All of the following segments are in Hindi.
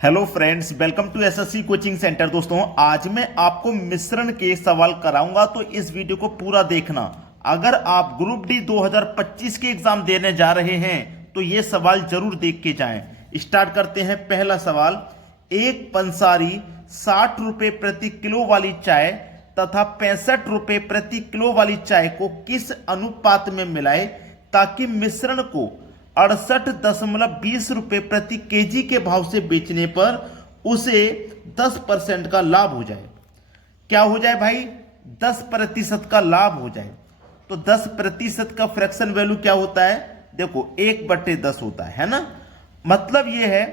Hello friends, welcome to SSC coaching centre. दोस्तों, आज मैं आपको मिश्रण के सवाल कराऊंगा, तो इस वीडियो को पूरा देखना। अगर आप ग्रुप डी 2025 के एग्जाम देने जा रहे हैं तो ये सवाल जरूर देख के जाएं। स्टार्ट करते हैं। पहला सवाल, एक पंसारी 60 रुपए प्रति किलो वाली चाय तथा 65 रुपए प्रति किलो वाली चाय को किस अनुपात में मिलाए ताकि मिश्रण को 68.20 रुपए प्रति केजी के भाव से बेचने पर उसे 10% का लाभ हो जाए। क्या हो जाए भाई? 10% का लाभ हो जाए। तो 10% का फ्रैक्शन वैल्यू क्या होता है? देखो, 1/10 होता है ना। मतलब यह है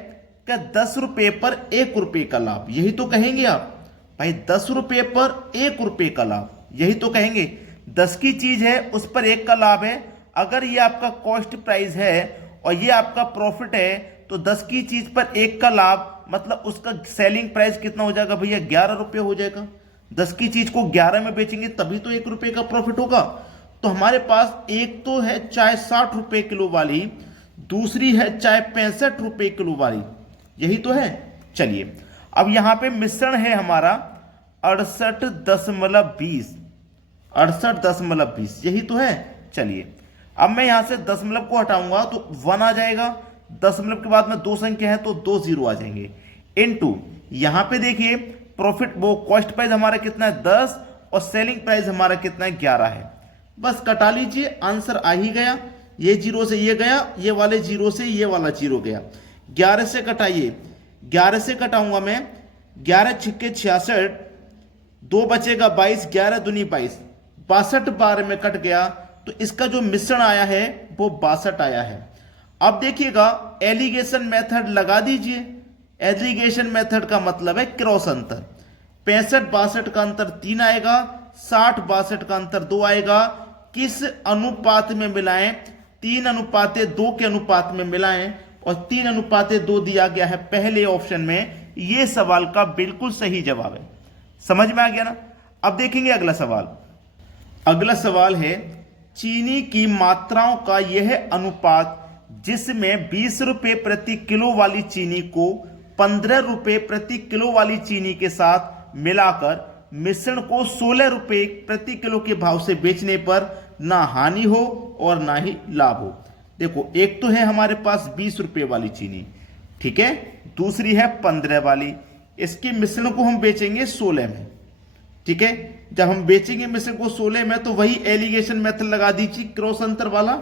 कि 10 रुपए पर 1 रुपए का लाभ, यही तो कहेंगे आप भाई। 10 रुपए पर 1 रुपए का लाभ, यही तो कहेंगे। 10 की चीज है, उस पर 1 का लाभ है। अगर ये आपका कॉस्ट प्राइस है और ये आपका प्रॉफिट है, तो 10 की चीज पर 1 का लाभ, मतलब उसका सेलिंग प्राइस कितना हो जाएगा भैया? 11 रुपये हो जाएगा। 10 की चीज को 11 में बेचेंगे तभी तो 1 रुपए का प्रॉफिट होगा। तो हमारे पास एक तो है चाय 60 रुपए किलो वाली, दूसरी है चाय 65 रुपए किलो वाली, यही तो है। चलिए, अब यहां पे मिश्रण है हमारा 68.20, 68.20, यही तो है। चलिए, अब मैं यहां से दशमलव को हटाऊंगा तो 1 आ जाएगा। दशमलव के बाद में 2 संख्या है तो 2 जीरो आ जाएंगे। इनटू यहां पे देखिए, प्रॉफिट वो कॉस्ट प्राइस हमारा कितना है? 10, और सेलिंग प्राइस हमारा कितना है? 11 है। बस कटा लीजिए, आंसर आ ही गया। ये जीरो से ये गया, ये वाले जीरो से ये वाला जीरो गया। 11 से कटाइए, 11 से कटाऊंगा मैं। 11 छिक्के 66, 2 बचेगा 22, 11 दूनी 22, 62 बार में कट गया। तो इसका जो मिश्रण आया है वो 62 आया है। अब देखिएगा, एलिगेशन मेथड लगा दीजिए। एलिगेशन मेथड का मतलब है क्रॉस अंतर। 65-62 का अंतर 3 आएगा, 60-62 का अंतर 2 आएगा। किस अनुपात में मिलाएं? 3:2 के अनुपात में मिलाएं, और 3:2 दिया गया है पहले ऑप्शन में। यह सवाल का बिल्कुल सही जवाब है। समझ में आ गया ना? अब देखेंगे अगला सवाल। अगला सवाल है, चीनी की मात्राओं का यह अनुपात जिसमें 20 रुपए प्रति किलो वाली चीनी को 15 रुपए प्रति किलो वाली चीनी के साथ मिलाकर मिश्रण को 16 रुपए प्रति किलो के भाव से बेचने पर ना हानि हो और ना ही लाभ हो। देखो, एक तो है हमारे पास 20 रुपए वाली चीनी, ठीक है, दूसरी है 15 वाली। इसके मिश्रण को हम बेचेंगे 16 में, ठीक है। जब हम बेचेंगे मिश्रण को 16 में, तो वही एलिगेशन मेथड लगा दीजिए, क्रॉस अंतर वाला।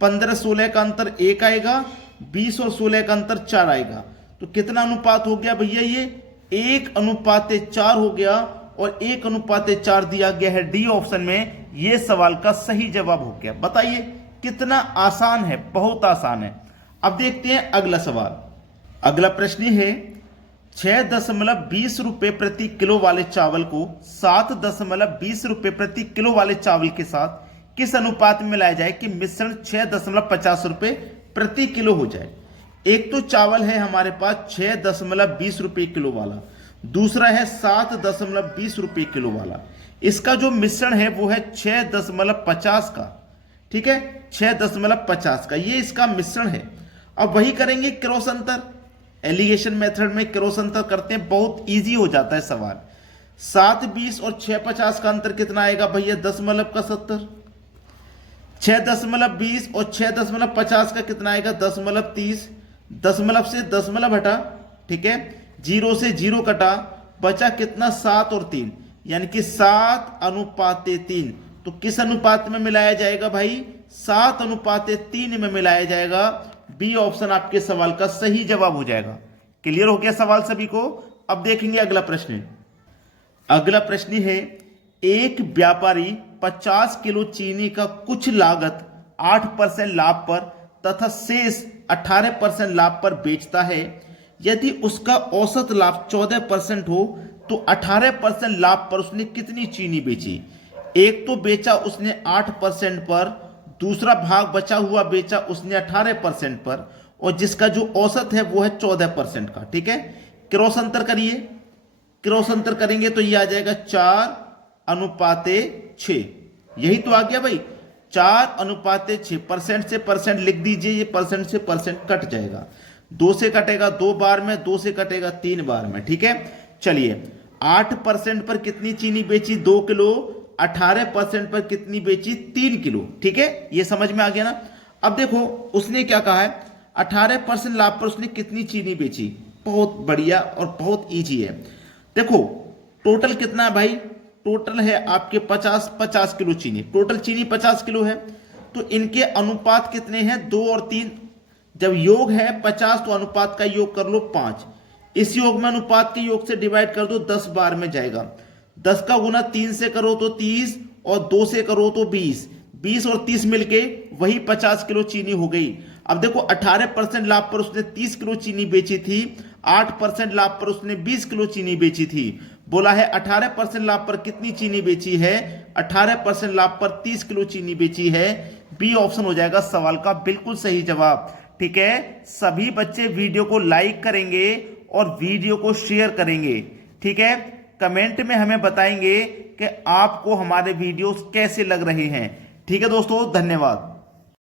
15-16 का अंतर 1 आएगा, 20 और 16 का अंतर 4 आएगा। तो कितना अनुपात हो गया भैया? ये 1:4 हो गया, और 1:4 दिया गया है डी ऑप्शन में। ये सवाल का सही जवाब हो गया। बताइए कितना आसान है, बहुत आसान है। अब देखते हैं अगला सवाल। अगला प्रश्न है, 6.20 रुपए प्रति किलो वाले चावल को 7.20 रुपए प्रति किलो वाले चावल के साथ किस अनुपात में मिलाया जाए कि मिश्रण 6.50 रुपए प्रति किलो हो जाए। एक तो चावल है हमारे पास 6.20 रुपए किलो वाला, दूसरा है 7.20 रुपए किलो वाला। इसका जो मिश्रण है वो है 6.50 का, ठीक है, 6.50 का, ये इसका मिश्रण है। अब वही करेंगे क्रॉस अंतर। एलिगेशन मेथड में क्रॉस अंतर करते हैं, बहुत इजी हो जाता है सवाल। 7.20 और 6.50 का अंतर कितना आएगा भैया? 10.70। 6.20 और 6.50 का कितना आएगा? 10.30। दशमलव से दशमलव हटा, ठीक है, जीरो से जीरो कटा, बचा कितना? 7 और 3, यानी कि 7:3। तो किस अनुपात में मिलाया जाएगा भाई? 7:3 में मिलाया जाएगा। बी ऑप्शन आपके सवाल का सही जवाब हो जाएगा। क्लियर हो गया सवाल सभी को? अब देखेंगे अगला प्रश्न। अगला प्रश्न है, एक व्यापारी 50 किलो चीनी का कुछ लागत 8% लाभ पर तथा शेष 18% लाभ पर बेचता है। यदि उसका औसत लाभ 14% हो तो 18% लाभ पर उसने कितनी चीनी बेची? एक तो बेचा उसने 8% पर, दूसरा भाग बचा हुआ बेचा उसने 18% पर, और जिसका जो औसत है वो है 14% का, ठीक है। क्रॉस अंतर करिए, क्रॉस अंतर करेंगे तो ये आ जाएगा 4:6। यही तो आ गया भाई, 4:6। परसेंट से परसेंट लिख दीजिए, ये परसेंट से परसेंट कट जाएगा। 2 से कटेगा 2 बार में, 2 से कटेगा 3 बार में, ठीक है। चलिए 8% पर कितनी चीनी बेची? 2 किलो। 18% पर कितनी बेची? 3 किलो, ठीक है। ये समझ में आ गया ना। अब देखो उसने क्या कहा है, 18% लाभ पर उसने कितनी चीनी बेची। बहुत बढ़िया और बहुत ईजी है। देखो टोटल कितना है भाई, टोटल है आपके 50 किलो चीनी, टोटल चीनी 50 किलो है। तो इनके अनुपात कितने हैं? 2 और 3। जब योग है 50 तो अनुपात का योग कर लो 5। इस योग में अनुपात के योग से डिवाइड कर दो, 10 बार में जाएगा। 10 का गुना 3 से करो तो 30 और 2 से करो तो 20। 20 और 30 मिलके वही 50 किलो चीनी हो गई। अब देखो 18% लाभ पर उसने 30 किलो चीनी बेची थी, 8% लाभ पर उसने 20 किलो चीनी बेची थी। बोला है 18% लाभ पर कितनी चीनी बेची है? 18% लाभ पर 30 किलो चीनी बेची है। बी ऑप्शन हो जाएगा सवाल का बिल्कुल सही जवाब, ठीक है। सभी बच्चे वीडियो को लाइक करेंगे और वीडियो को शेयर करेंगे, ठीक है। कमेंट में हमें बताएंगे कि आपको हमारे वीडियोस कैसे लग रहे हैं, ठीक है दोस्तों। धन्यवाद।